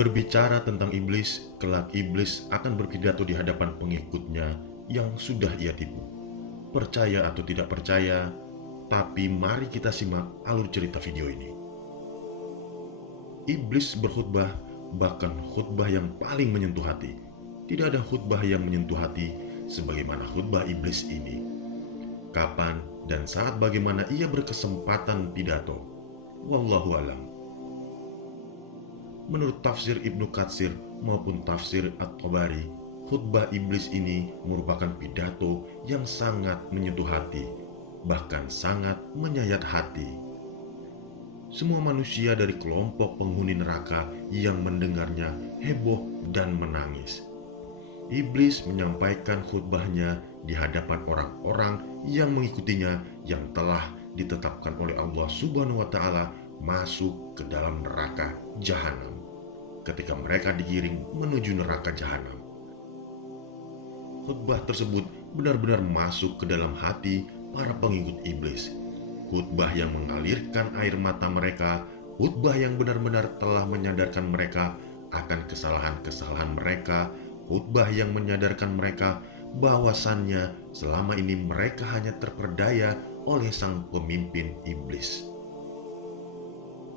Berbicara tentang iblis, kelak iblis akan berpidato di hadapan pengikutnya yang sudah ia tipu. Percaya atau tidak percaya, tapi mari kita simak alur cerita video ini. Iblis berkhutbah, bahkan khutbah yang paling menyentuh hati. Tidak ada khutbah yang menyentuh hati sebagaimana khutbah iblis ini. Kapan dan saat bagaimana ia berkesempatan pidato? Wallahu alam. Menurut tafsir Ibnu Katsir maupun tafsir At-Tabari, khutbah iblis ini merupakan pidato yang sangat menyentuh hati, bahkan sangat menyayat hati. Semua manusia dari kelompok penghuni neraka yang mendengarnya heboh dan menangis. Iblis menyampaikan khutbahnya di hadapan orang-orang yang mengikutinya yang telah ditetapkan oleh Allah Subhanahu wa Ta'ala masuk ke dalam neraka jahanam. Ketika mereka digiring menuju neraka jahanam, khutbah tersebut benar-benar masuk ke dalam hati para pengikut iblis. Khutbah yang mengalirkan air mata mereka, khutbah yang benar-benar telah menyadarkan mereka akan kesalahan-kesalahan mereka, khutbah yang menyadarkan mereka bahwasannya selama ini mereka hanya terperdaya oleh sang pemimpin iblis.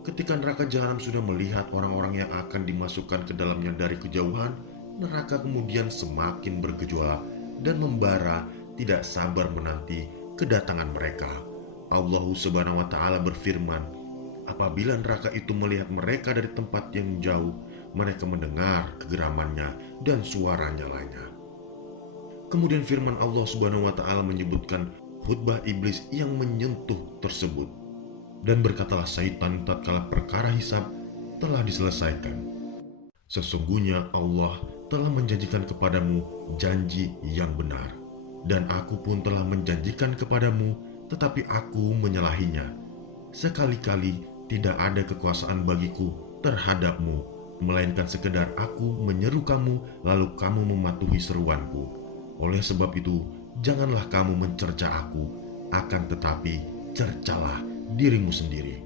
Ketika neraka jahanam sudah melihat orang-orang yang akan dimasukkan ke dalamnya dari kejauhan, neraka kemudian semakin bergejolak dan membara, tidak sabar menanti kedatangan mereka. Allah Subhanahu wa Ta'ala berfirman, apabila neraka itu melihat mereka dari tempat yang jauh, mereka mendengar kegeramannya dan suara nyalanya. Kemudian firman Allah Subhanahu wa Ta'ala menyebutkan khutbah iblis yang menyentuh tersebut. Dan berkatalah syaitan tatkala perkara hisab telah diselesaikan, sesungguhnya Allah telah menjanjikan kepadamu janji yang benar, dan aku pun telah menjanjikan kepadamu, tetapi aku menyalahinya. Sekali-kali tidak ada kekuasaan bagiku terhadapmu, melainkan sekedar aku menyeru kamu, lalu kamu mematuhi seruanku. Oleh sebab itu, janganlah kamu mencerca aku, akan tetapi cercalah dirimu sendiri.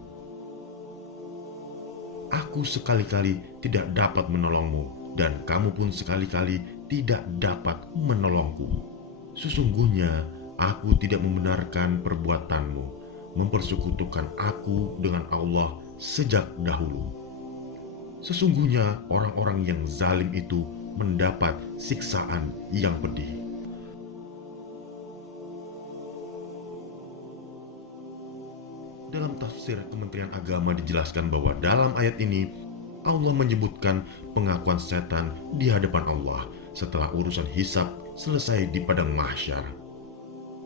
Aku sekali-kali tidak dapat menolongmu, dan kamu pun sekali-kali tidak dapat menolongku. Sesungguhnya aku tidak membenarkan perbuatanmu, mempersekutukan aku dengan Allah sejak dahulu. Sesungguhnya orang-orang yang zalim itu mendapat siksaan yang pedih. Dalam tafsir Kementerian Agama dijelaskan bahwa dalam ayat ini Allah menyebutkan pengakuan setan di hadapan Allah setelah urusan hisab selesai di padang mahsyar.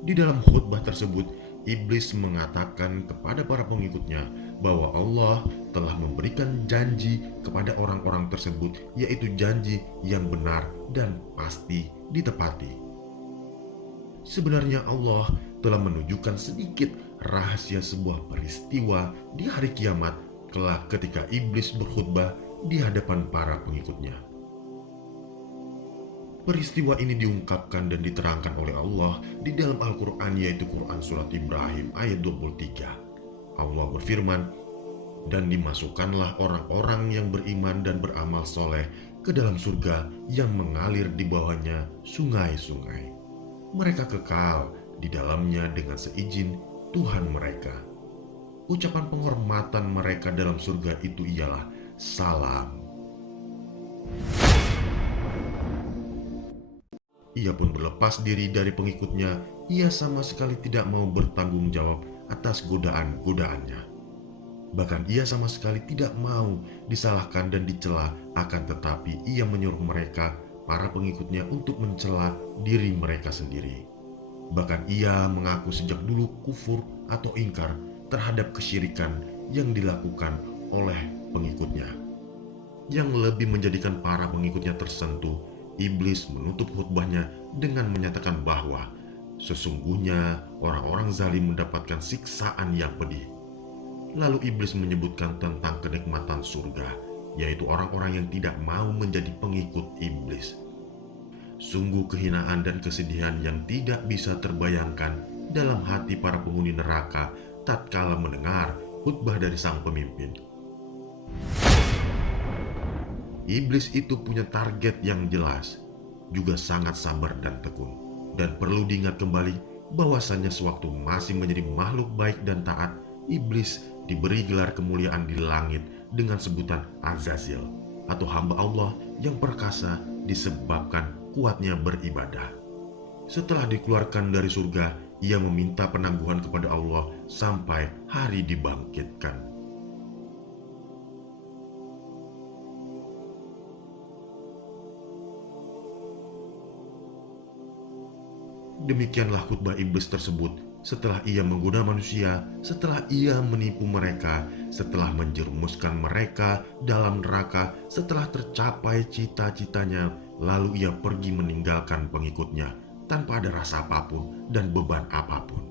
Di dalam khutbah tersebut, iblis mengatakan kepada para pengikutnya bahwa Allah telah memberikan janji kepada orang-orang tersebut, yaitu janji yang benar dan pasti ditepati. Sebenarnya Allah telah menunjukkan sedikit rahasia sebuah peristiwa di hari kiamat kelak ketika iblis berkhutbah di hadapan para pengikutnya. Peristiwa ini diungkapkan dan diterangkan oleh Allah di dalam Al-Quran, yaitu Quran Surat Ibrahim ayat 23. Allah berfirman, dan dimasukkanlah orang-orang yang beriman dan beramal soleh ke dalam surga yang mengalir di bawahnya sungai-sungai. Mereka kekal di dalamnya dengan seizin Tuhan mereka. Ucapan penghormatan mereka dalam surga itu ialah salam. Ia pun berlepas diri dari pengikutnya. Ia sama sekali tidak mau bertanggung jawab atas godaan-godaannya. Bahkan ia sama sekali tidak mau disalahkan dan dicela, akan tetapi ia menyuruh mereka, para pengikutnya, untuk mencela diri mereka sendiri. Bahkan ia mengaku sejak dulu kufur atau ingkar terhadap kesyirikan yang dilakukan oleh pengikutnya. Yang lebih menjadikan para pengikutnya tersentuh, iblis menutup khutbahnya dengan menyatakan bahwa sesungguhnya orang-orang zalim mendapatkan siksaan yang pedih. Lalu iblis menyebutkan tentang kenikmatan surga, yaitu orang-orang yang tidak mau menjadi pengikut iblis. Sungguh kehinaan dan kesedihan yang tidak bisa terbayangkan dalam hati para penghuni neraka tatkala mendengar khutbah dari sang pemimpin. Iblis itu punya target yang jelas, juga sangat sabar dan tekun. Dan perlu diingat kembali bahwasannya sewaktu masih menjadi makhluk baik dan taat, iblis diberi gelar kemuliaan di langit dengan sebutan Azazil, atau hamba Allah yang perkasa disebabkan kuatnya beribadah. Setelah dikeluarkan dari surga, ia meminta penangguhan kepada Allah sampai hari dibangkitkan. Demikianlah khutbah iblis tersebut setelah ia menggoda manusia, setelah ia menipu mereka, setelah menjerumuskan mereka dalam neraka, setelah tercapai cita-citanya, lalu ia pergi meninggalkan pengikutnya tanpa ada rasa apapun dan beban apapun.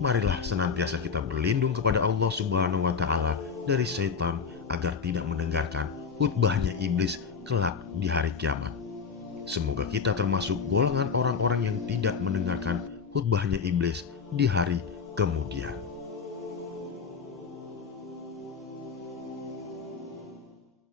Marilah senantiasa kita berlindung kepada Allah Subhanahu wa Ta'ala dari setan agar tidak mendengarkan khutbahnya iblis kelak di hari kiamat. Semoga kita termasuk golongan orang-orang yang tidak mendengarkan khutbahnya iblis di hari kemudian.